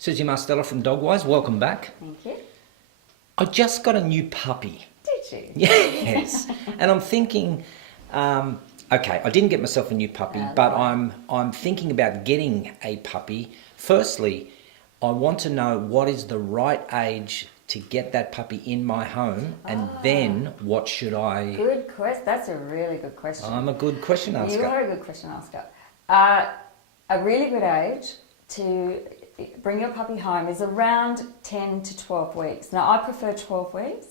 Susie Marstella from DogWise, welcome back. Thank you. I just got a new puppy. Did you? Yes. And I'm thinking, okay, I didn't get myself a new puppy, but I'm thinking about getting a puppy. Firstly, I want to know what is the right age to get that puppy in my home, and then what should I... Good question. That's a really good question. I'm a good question asker. You are a good question asker. A really good age to bring your puppy home is around 10 to 12 weeks. Now, I prefer 12 weeks.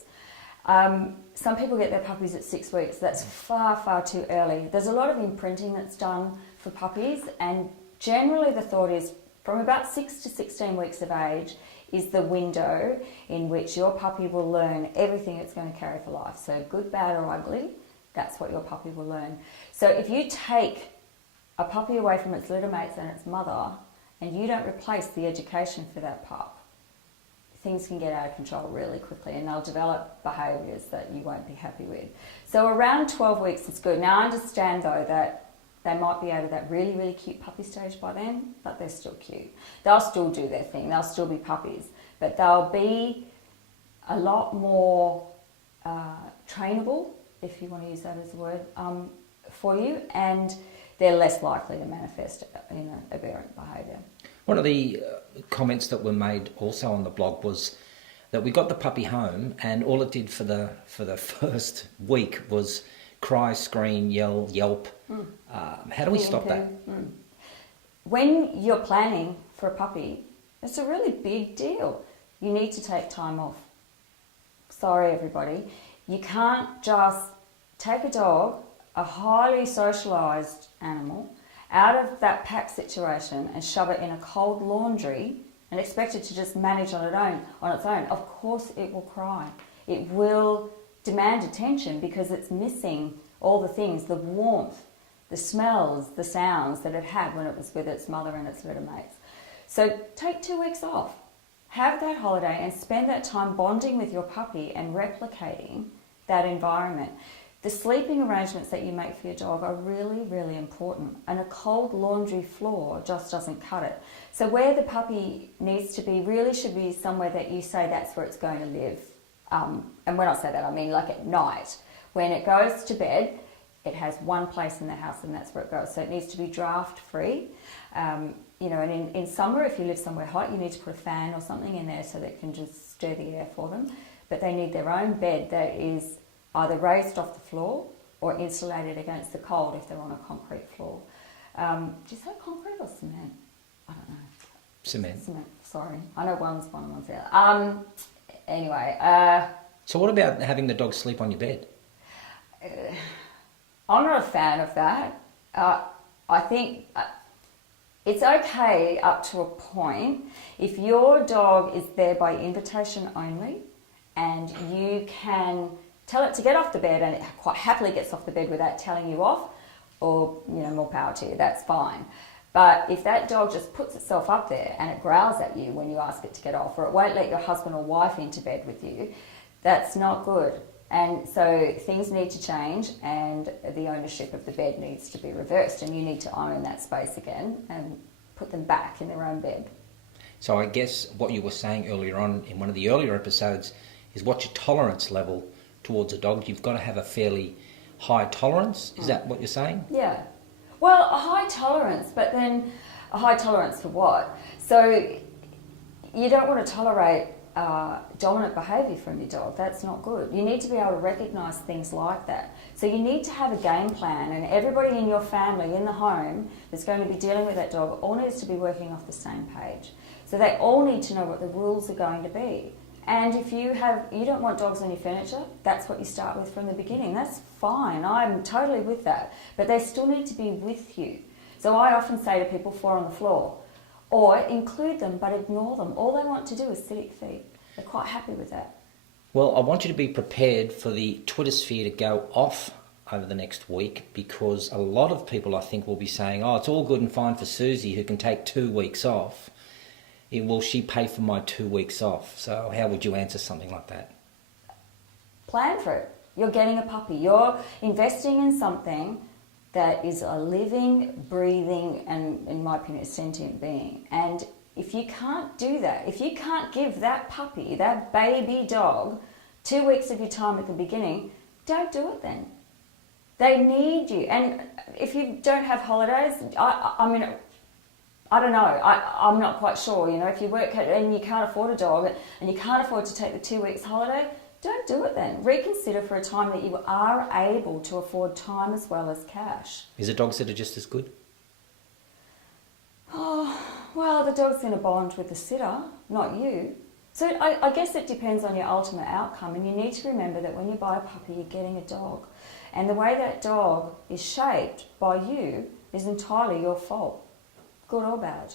Some people get their puppies at 6 weeks. That's far, far too early. There's a lot of imprinting that's done for puppies, and generally the thought is from about 6 to 16 weeks of age is the window in which your puppy will learn everything it's going to carry for life. So good, bad or ugly, that's what your puppy will learn. So if you take a puppy away from its litter mates and its mother and you don't replace the education for that pup, things can get out of control really quickly and they'll develop behaviours that you won't be happy with. So around 12 weeks is good. Now I understand though that they might be out of that really, really cute puppy stage by then, but they're still cute. They'll still do their thing. They'll still be puppies, but they'll be a lot more trainable, if you want to use that as a word, for you, and they're less likely to manifest in an aberrant behaviour. One of the comments that were made also on the blog was that we got the puppy home and all it did for the first week was cry, scream, yell, yelp. How do we stop that? When you're planning for a puppy, it's a really big deal. You need to take time off. Sorry, everybody. You can't just take a dog, a highly socialised animal, out of that pack situation and shove it in a cold laundry and expect it to just manage on its own. Of course it will cry. It will demand attention because it's missing all the things, the warmth, the smells, the sounds that it had when it was with its mother and its litter mates. So take 2 weeks off. Have that holiday and spend that time bonding with your puppy and replicating that environment. The sleeping arrangements that you make for your dog are really, really important, and a cold laundry floor just doesn't cut it. So where the puppy needs to be really should be somewhere that you say that's where it's going to live. And when I say that, I mean like at night. When it goes to bed, it has one place in the house and that's where it goes. So it needs to be draft free. And in summer, if you live somewhere hot, you need to put a fan or something in there so that it can just stir the air for them. But they need their own bed that is either raised off the floor or insulated against the cold if they're on a concrete floor. Do you say concrete or cement? I don't know. Cement. Cement, sorry. I know one's one and one's the other. Anyway. So what about having the dog sleep on your bed? I'm not a fan of that. I think it's okay up to a point. If your dog is there by invitation only and you can tell it to get off the bed and it quite happily gets off the bed without telling you off, or more power to you, that's fine. But if that dog just puts itself up there and it growls at you when you ask it to get off, or it won't let your husband or wife into bed with you, that's not good. And so things need to change and the ownership of the bed needs to be reversed and you need to own that space again and put them back in their own bed. So I guess what you were saying earlier on in one of the earlier episodes is what's your tolerance level towards a dog? You've got to have a fairly high tolerance. Is that what you're saying? Yeah. Well, a high tolerance, but then a high tolerance for what? So you don't want to tolerate dominant behaviour from your dog. That's not good. You need to be able to recognise things like that. So you need to have a game plan, and everybody in your family, in the home, that's going to be dealing with that dog all needs to be working off the same page. So they all need to know what the rules are going to be. And if you don't want dogs on your furniture, that's what you start with from the beginning. That's fine. I'm totally with that. But they still need to be with you. So I often say to people, 4 on the floor. Or include them, but ignore them. All they want to do is sit at your feet. They're quite happy with that. Well, I want you to be prepared for the Twitter sphere to go off over the next week, because a lot of people, I think, will be saying, oh, it's all good and fine for Susie who can take 2 weeks off. Will she pay for my 2 weeks off? So how would you answer something like that? Plan for it. You're getting a puppy. You're investing in something that is a living, breathing, and in my opinion, a sentient being. And If you can't do that, if you can't give that puppy, that baby dog, 2 weeks of your time at the beginning, don't do it then. They need you. And if you don't have holidays, I mean, I don't know. I'm not quite sure. You know, if you work and you can't afford a dog and you can't afford to take the 2 weeks holiday, don't do it then. Reconsider for a time that you are able to afford time as well as cash. Is it dog sitter just as good? Oh, well, the dog's going to bond with the sitter, not you. So I guess it depends on your ultimate outcome, and you need to remember that when you buy a puppy, you're getting a dog. And the way that dog is shaped by you is entirely your fault, good or bad.